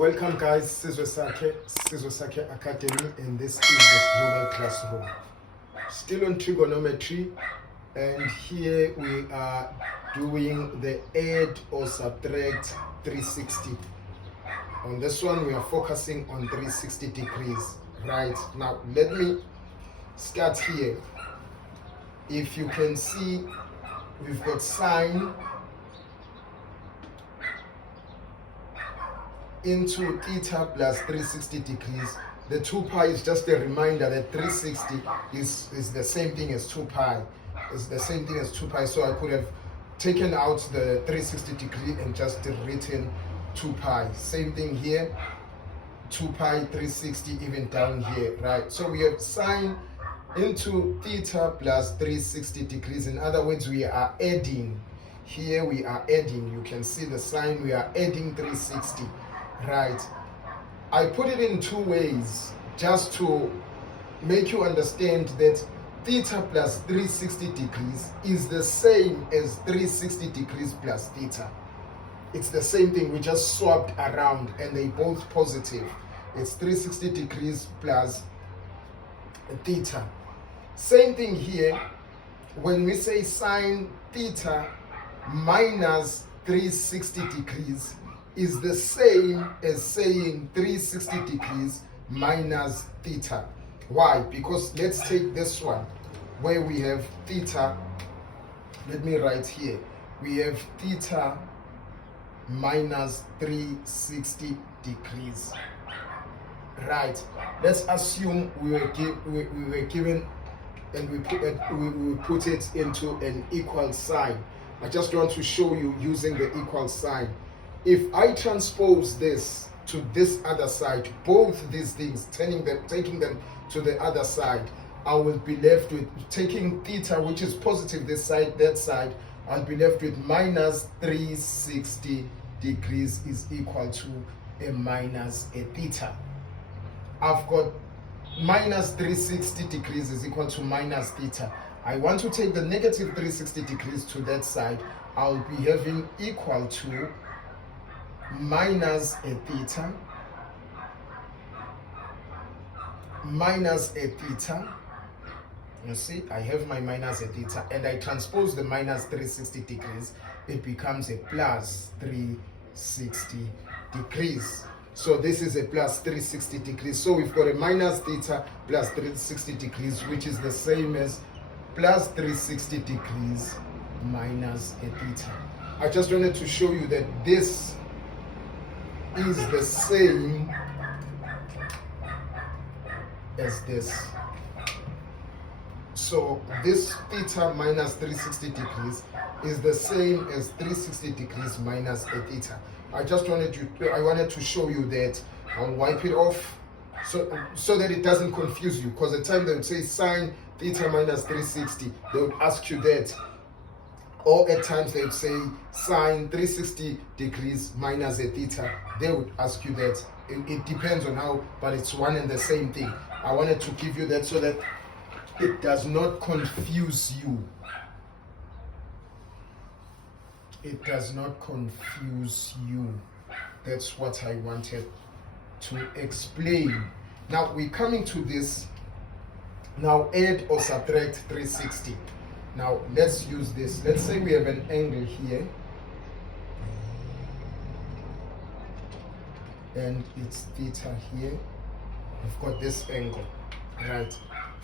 Welcome guys, Sizwe Sakhe Academy, and this is the global classroom. Still on trigonometry, and here we are doing the add or subtract 360. On this one we are focusing on 360 degrees. Right, now let me start here. If you can see, we've got sine into theta plus 360 degrees. The 2 pi is just a reminder that 360 is the same thing as 2 pi. It's the same thing as 2 pi. So I could have taken out the 360 degree and just written 2 pi. Same thing here, 2 pi, 360, even down here, right? So we have sine into theta plus 360 degrees. In other words, we are adding. Here we are adding. You can see the sign, we are adding 360. Right, I put it in 2 ways just to make you understand that theta plus 360 degrees is the same as 360 degrees plus theta. It's the same thing, we just swapped around and they both positive. It's 360 degrees plus theta. Same thing here, when we say sine theta minus 360 degrees is the same as saying 360 degrees minus theta. Why? Because let's take this one where we have theta. Let me write here. We have theta minus 360 degrees. Right. Let's assume we were given and we put it into an equal sign. I just want to show you using the equal sign. If I transpose this to this other side, both these things, taking them to the other side, I will be left with, taking theta, which is positive this side, that side, I'll be left with minus 360 degrees is equal to a minus a theta. I've got minus 360 degrees is equal to minus theta. I want to take the negative 360 degrees to that side. I'll be having equal to minus a theta minus a theta. You see, I have my minus a theta and I transpose the minus 360 degrees, it becomes a plus 360 degrees. So this is a plus 360 degrees. So we've got a minus theta plus 360 degrees, which is the same as plus 360 degrees minus a theta. I just wanted to show you that this is the same as this. So this theta minus 360 degrees is the same as 360 degrees minus a theta. I wanted to show you that. I'll wipe it off so that it doesn't confuse you, because the time they would say sine theta minus 360, they would ask you that. Or at times they would say sine 360 degrees minus a theta. They would ask you that. It depends on how, but it's one and the same thing. I wanted to give you that so that it does not confuse you. It does not confuse you. That's what I wanted to explain. Now we're coming to this. Now add or subtract 360. Now let's use this. Let's say we have an angle here and it's theta here. We've got this angle, right?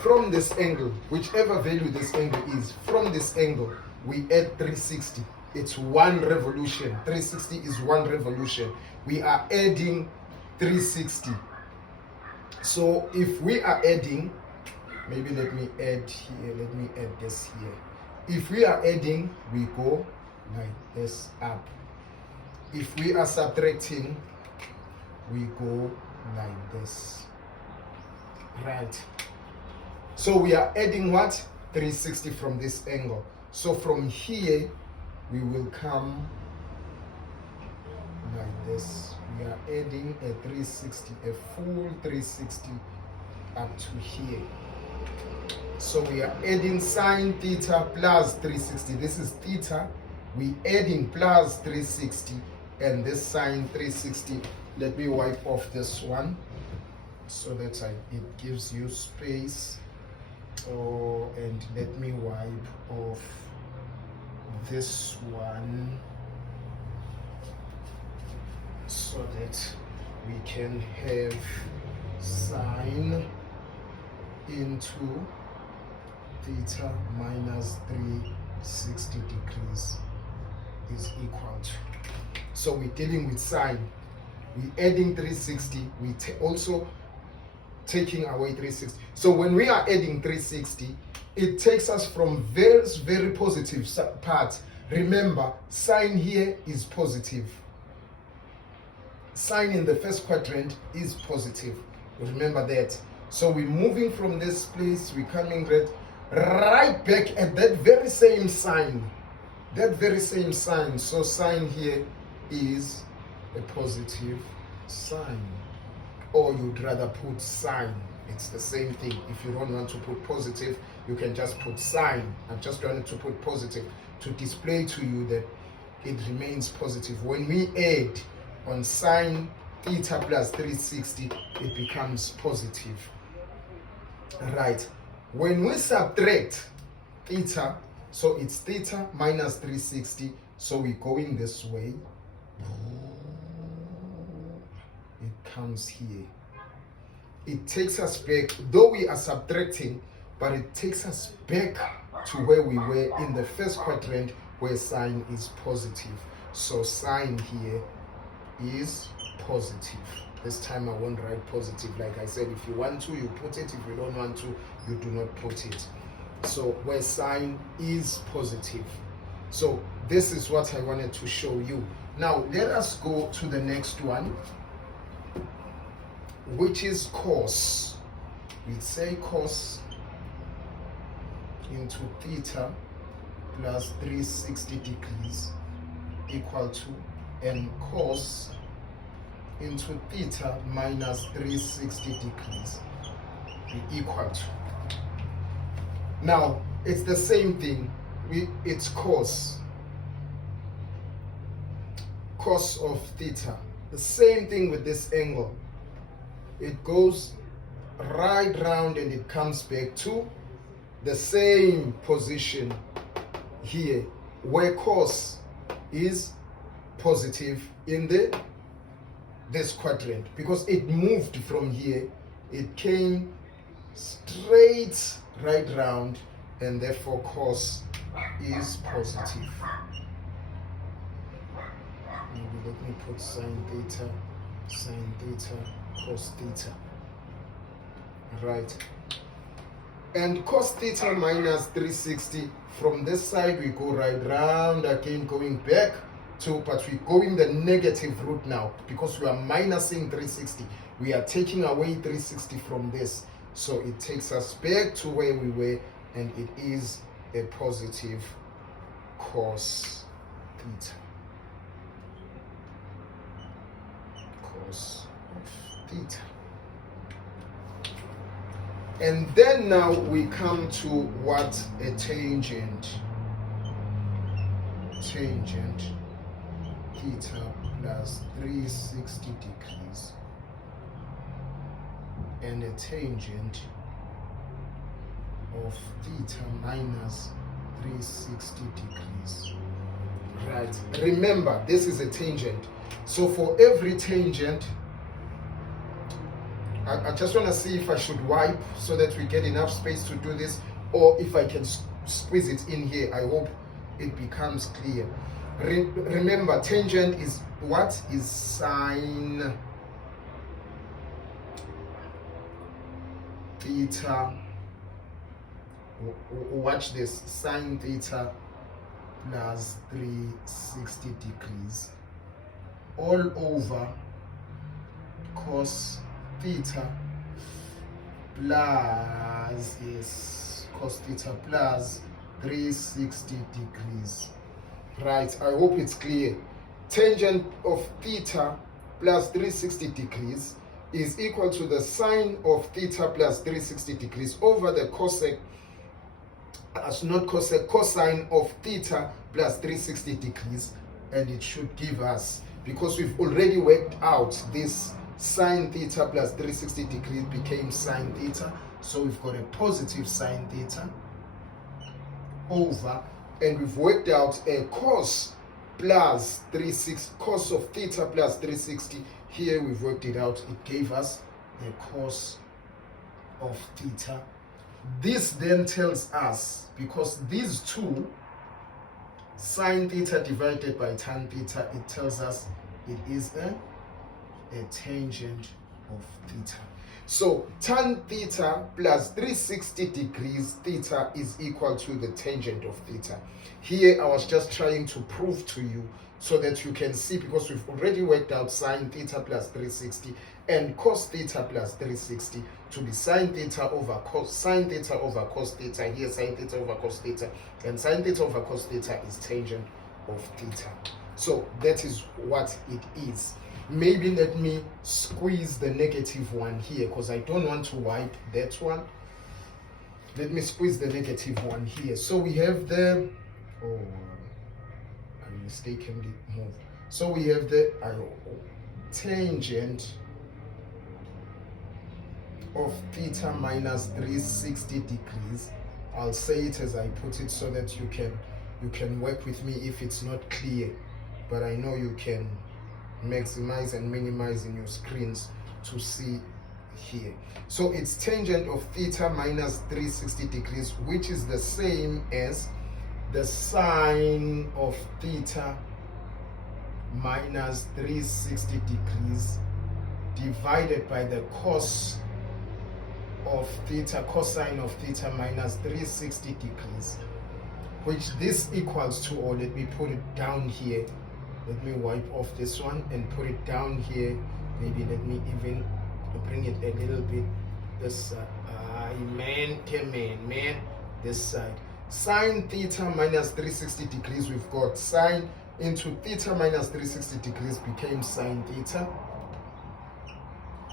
From this angle, whichever value this angle is, from this angle we add 360. It's 1 revolution. 360 is 1 revolution. We are adding 360. So if we are adding, maybe let me add here, let me add this here. If we are adding, we go like this up. If we are subtracting, we go like this. Right. So we are adding what? 360 from this angle. So from here, we will come like this. We are adding a 360, a full 360 up to here. So we are adding sine theta plus 360. This is theta. We adding plus 360, and this sine 360 let me wipe off this one so that it gives you space. And let me wipe off this one so that we can have sine into theta minus 360 degrees is equal to. So we're dealing with sine. We're adding 360. We also taking away 360. So when we are adding 360, it takes us from very positive part. Remember, sine here is positive. Sine in the first quadrant is positive. Remember that. So we're moving from this place, we're coming right back at that very same sign. That very same sign. So sine here is a positive sign. Or you'd rather put sine. It's the same thing. If you don't want to put positive, you can just put sine. I'm just trying to put positive to display to you that it remains positive. When we add on sine theta plus 360, it becomes positive. Right. When we subtract theta, so it's theta minus 360, so we're going this way. It comes here. It takes us back, though we are subtracting, but it takes us back to where we were in the first quadrant where sine is positive. So sine here is positive. This time I won't write positive. Like I said, if you want to, you put it. If you don't want to, you do not put it. So where sine is positive. So this is what I wanted to show you. Now let us go to the next one, which is cos. We say cos into theta plus 360 degrees equal to, and cos into theta minus 360 degrees be equal to. Now it's the same thing. It's cos of theta. The same thing with this angle. It goes right round and it comes back to the same position here, where cos is positive in this quadrant, because it moved from here. It came straight right round, and therefore cos is positive. Maybe let me put sine theta, cos theta. Right. And cos theta minus 360, from this side we go right round again, going back to, but we're going the negative route now because we are minusing 360. We are taking away 360 from this. So it takes us back to where we were, and it is a positive cos theta. Cos of theta. And then now we come to what a tangent. Tangent theta plus 360 degrees and a tangent of theta minus 360 degrees. Right. Remember, this is a tangent. So for every tangent, I just want to see if I should wipe so that we get enough space to do this, or if I can squeeze it in here. I hope it becomes clear. Remember, tangent is what? Is sine theta. Watch this. Sine theta plus 360 degrees all over cos theta plus, yes, cos theta plus 360 degrees. Right, I hope it's clear. Tangent of theta plus 360 degrees is equal to the sine of theta plus 360 degrees over the cosec, not cosec, cosine of theta plus 360 degrees, and it should give us, because we've already worked out this sine theta plus 360 degrees became sine theta. So we've got a positive sine theta over, and we've worked out a cos plus 360, cos of theta plus 360. Here we've worked it out. It gave us the cos of theta. This then tells us, because these two, sine theta divided by tan theta, it tells us it is a tangent of theta. So tan theta plus 360 degrees theta is equal to the tangent of theta. Here I was just trying to prove to you so that you can see, because we've already worked out sine theta plus 360 and cos theta plus 360 to be sine theta over cos theta. Here sine theta over cos theta, and sine theta over cos theta is tangent of theta. So that is what it is. Maybe let me squeeze the negative one here, because I don't want to wipe that one. Let me squeeze the negative one here. So we have the, oh, I mistakenly moved. So we have the tangent of theta minus 360 degrees. I'll say it as I put it so that you can work with me if it's not clear, but I know you can maximize and minimize in your screens to see here. So it's tangent of theta minus 360 degrees, which is the same as the sine of theta minus 360 degrees divided by the cos of theta, cosine of theta minus 360 degrees, which this equals to, or let me put it down here. Let me wipe off this one and put it down here. Maybe let me even bring it a little bit this side. Man, this side. Sine theta minus 360 degrees, we've got sine into theta minus 360 degrees became sine theta,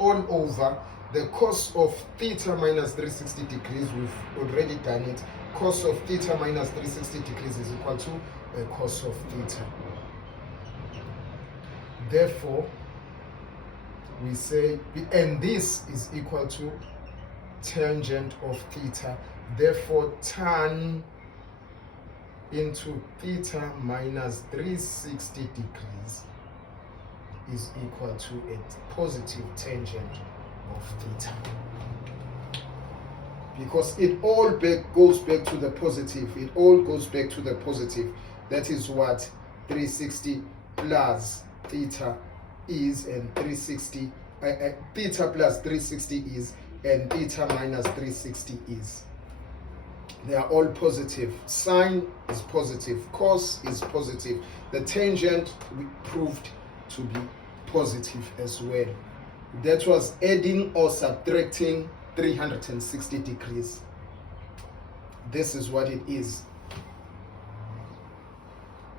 all over the cos of theta minus 360 degrees, we've already done it. Cos of theta minus 360 degrees is equal to a cos of theta. Therefore, we say, and this is equal to tangent of theta. Therefore, tan into theta minus 360 degrees is equal to a positive tangent of theta. Because it all goes back to the positive. It all goes back to the positive. That is what 360 plus theta is, and 360 theta plus 360 is, and theta minus 360 is. They are all positive. Sine is positive, cos is positive. The tangent we proved to be positive as well. That was adding or subtracting 360 degrees. This is what it is.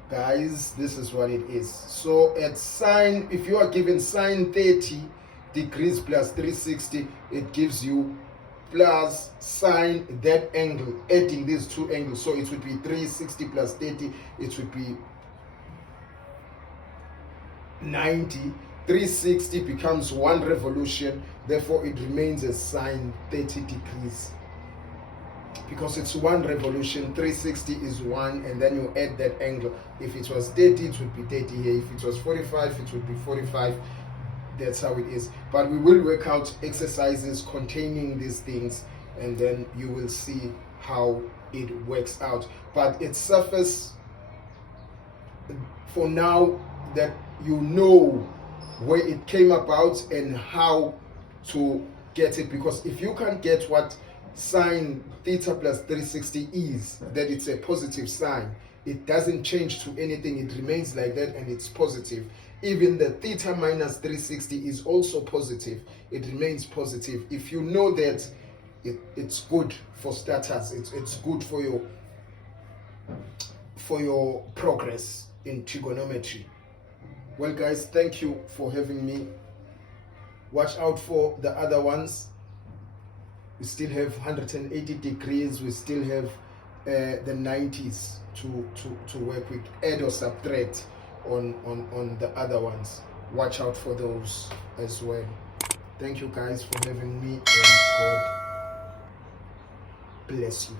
Guys, this is what it is. So at sine, if you are given sine 30 degrees plus 360, it gives you plus sine that angle, adding these two angles. So it would be 360 plus 30, it would be 90. 360 becomes one revolution, therefore it remains as sine 30 degrees. Because it's one revolution, 360 is one, and then you add that angle. If it was 30, it would be 30 here. If it was 45, it would be 45. That's how it is. But we will work out exercises containing these things, and then you will see how it works out. But it's surface for now that you know where it came about and how to get it. Because if you can't get what sine theta plus 360 is, that it's a positive sign, it doesn't change to anything, it remains like that, and it's positive. Even the theta minus 360 is also positive, it remains positive. If you know that, it's good for starters, it's good for your progress in trigonometry. Well guys, thank you for having me. Watch out for the other ones. We still have 180 degrees, we still have the 90s to work with. Add or subtract on the other ones. Watch out for those as well. Thank you guys for having me, and God bless you.